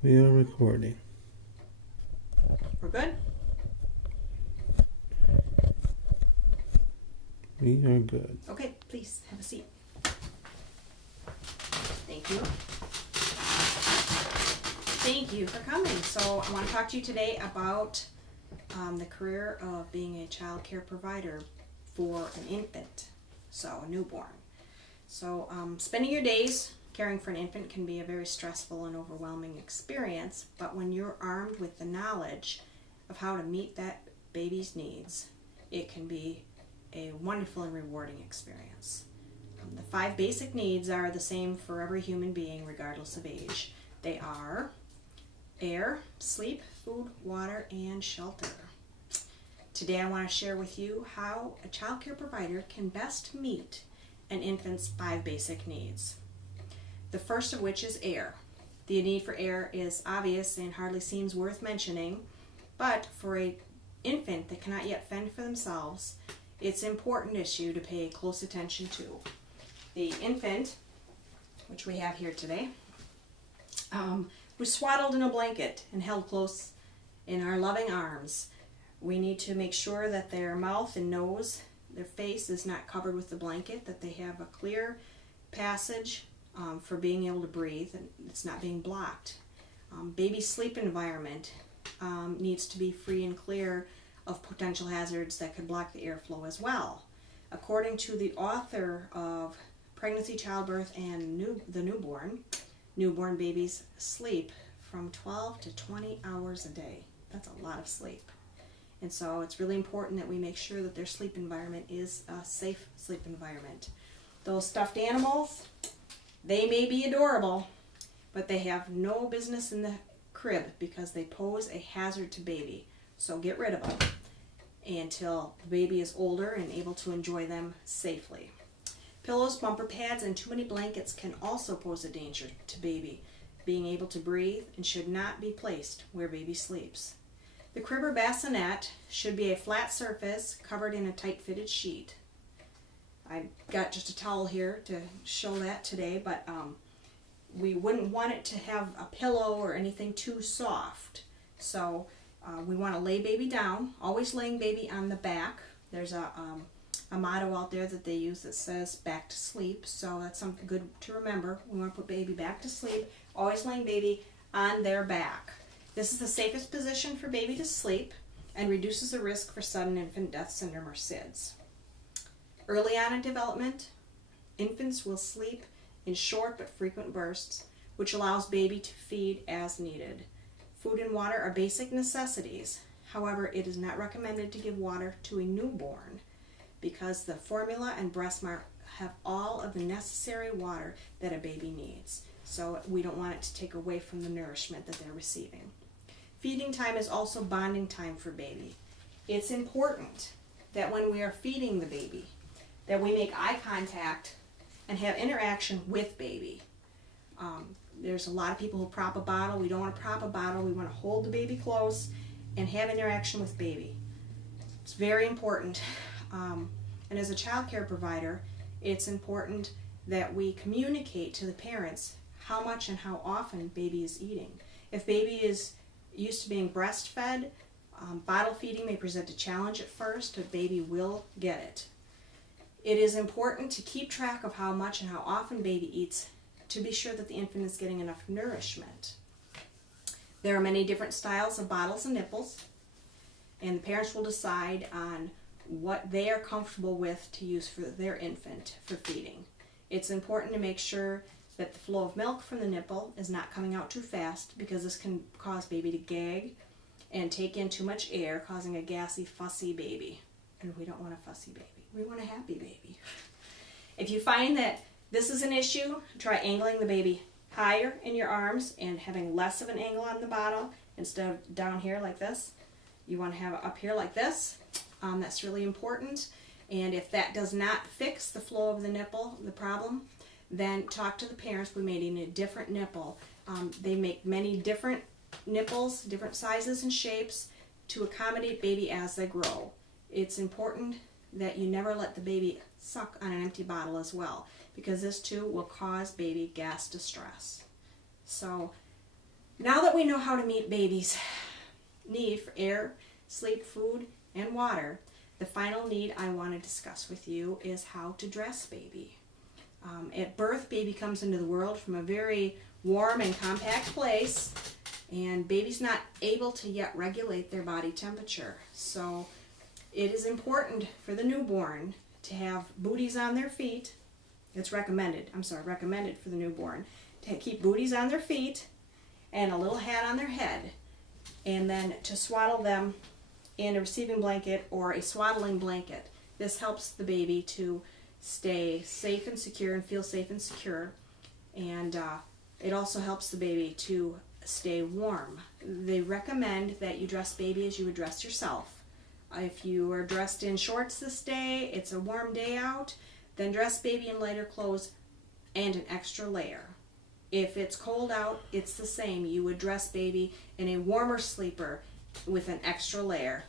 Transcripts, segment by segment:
We are recording. We're good? We are good. Okay, please have a seat. Thank you. Thank you for coming. So I want to talk to you today about the career of being a child care provider for an infant, so a newborn. So spending your days caring for an infant can be a very stressful and overwhelming experience, but when you're armed with the knowledge of how to meet that baby's needs, it can be a wonderful and rewarding experience. The 5 basic needs are the same for every human being regardless of age. They are air, sleep, food, water, and shelter. Today I want to share with you how a child care provider can best meet an infant's 5 basic needs. The first of which is air. The need for air is obvious and hardly seems worth mentioning, but for an infant that cannot yet fend for themselves, it's an important issue to pay close attention to. The infant, which we have here today, was swaddled in a blanket and held close in our loving arms. We need to make sure that their mouth and nose, their face is not covered with the blanket, that they have a clear passage for being able to breathe and it's not being blocked. Baby sleep environment needs to be free and clear of potential hazards that could block the airflow as well. According to the author of Pregnancy, Childbirth, and the Newborn babies sleep from 12 to 20 hours a day. That's a lot of sleep. And so it's really important that we make sure that their sleep environment is a safe sleep environment. Those stuffed animals, they may be adorable, but they have no business in the crib because they pose a hazard to baby. So get rid of them until the baby is older and able to enjoy them safely. Pillows, bumper pads, and too many blankets can also pose a danger to baby being able to breathe and should not be placed where baby sleeps. The crib or bassinet should be a flat surface covered in a tight-fitted sheet. I've got just a towel here to show that today, but we wouldn't want it to have a pillow or anything too soft. So we want to lay baby down, always laying baby on the back. There's a motto out there that they use that says back to sleep, so that's something good to remember. We want to put baby back to sleep, always laying baby on their back. This is the safest position for baby to sleep and reduces the risk for sudden infant death syndrome or SIDS. Early on in development, infants will sleep in short but frequent bursts, which allows baby to feed as needed. Food and water are basic necessities. However, it is not recommended to give water to a newborn because the formula and breast milk have all of the necessary water that a baby needs. So we don't want it to take away from the nourishment that they're receiving. Feeding time is also bonding time for baby. It's important that when we are feeding the baby, that we make eye contact and have interaction with baby. There's a lot of people who prop a bottle. We don't want to prop a bottle. We want to hold the baby close and have interaction with baby. It's very important. And as a child care provider, it's important that we communicate to the parents how much and how often baby is eating. If baby is used to being breastfed, bottle feeding may present a challenge at first, but baby will get it. It is important to keep track of how much and how often baby eats to be sure that the infant is getting enough nourishment. There are many different styles of bottles and nipples, and the parents will decide on what they are comfortable with to use for their infant for feeding. It's important to make sure that the flow of milk from the nipple is not coming out too fast because this can cause baby to gag and take in too much air, causing a gassy, fussy baby. And we don't want a fussy baby. We want a happy baby. If you find that this is an issue, try angling the baby higher in your arms and having less of an angle on the bottle instead of down here like this. You want to have it up here like this. That's really important. And if that does not fix the flow of the nipple, the problem, then talk to the parents. We may need a different nipple. They make many different nipples, different sizes and shapes to accommodate baby as they grow. It's important that you never let the baby suck on an empty bottle as well, because this too will cause baby gas distress. So Now that we know how to meet babies' need for air, sleep, food, and water, the final need I want to discuss with you is how to dress baby. At birth, baby comes into the world from a very warm and compact place, and baby's not able to yet regulate their body temperature. So it is important for the newborn to have booties on their feet. It's recommended for the newborn to keep booties on their feet and a little hat on their head, and then to swaddle them in a receiving blanket or a swaddling blanket. This helps the baby to stay safe and secure and feel safe and secure, and it also helps the baby to stay warm. They recommend that you dress baby as you would dress yourself. If you are dressed in shorts this day, it's a warm day out, then dress baby in lighter clothes and an extra layer. If it's cold out, it's the same. You would dress baby in a warmer sleeper with an extra layer.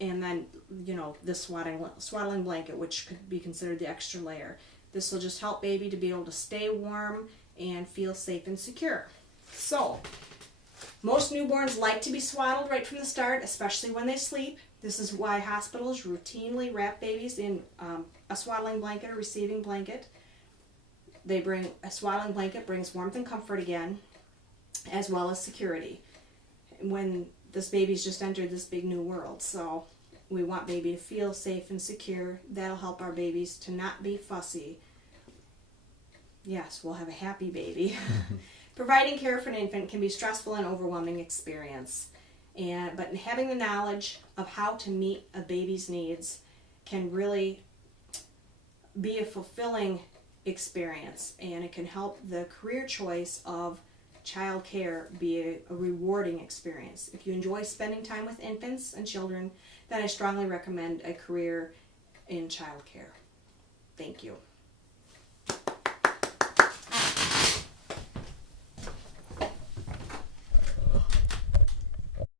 And then, the swaddling blanket, which could be considered the extra layer. This will just help baby to be able to stay warm and feel safe and secure. So, most newborns like to be swaddled right from the start, especially when they sleep. This is why hospitals routinely wrap babies in a swaddling blanket or receiving blanket. A swaddling blanket brings warmth and comfort again, as well as security, when this baby's just entered this big new world. So we want baby to feel safe and secure. That'll help our babies to not be fussy. Yes, we'll have a happy baby. Providing care for an infant can be a stressful and overwhelming experience. But having the knowledge of how to meet a baby's needs can really be a fulfilling experience, and it can help the career choice of child care be a rewarding experience. If you enjoy spending time with infants and children, then I strongly recommend a career in child care. Thank you.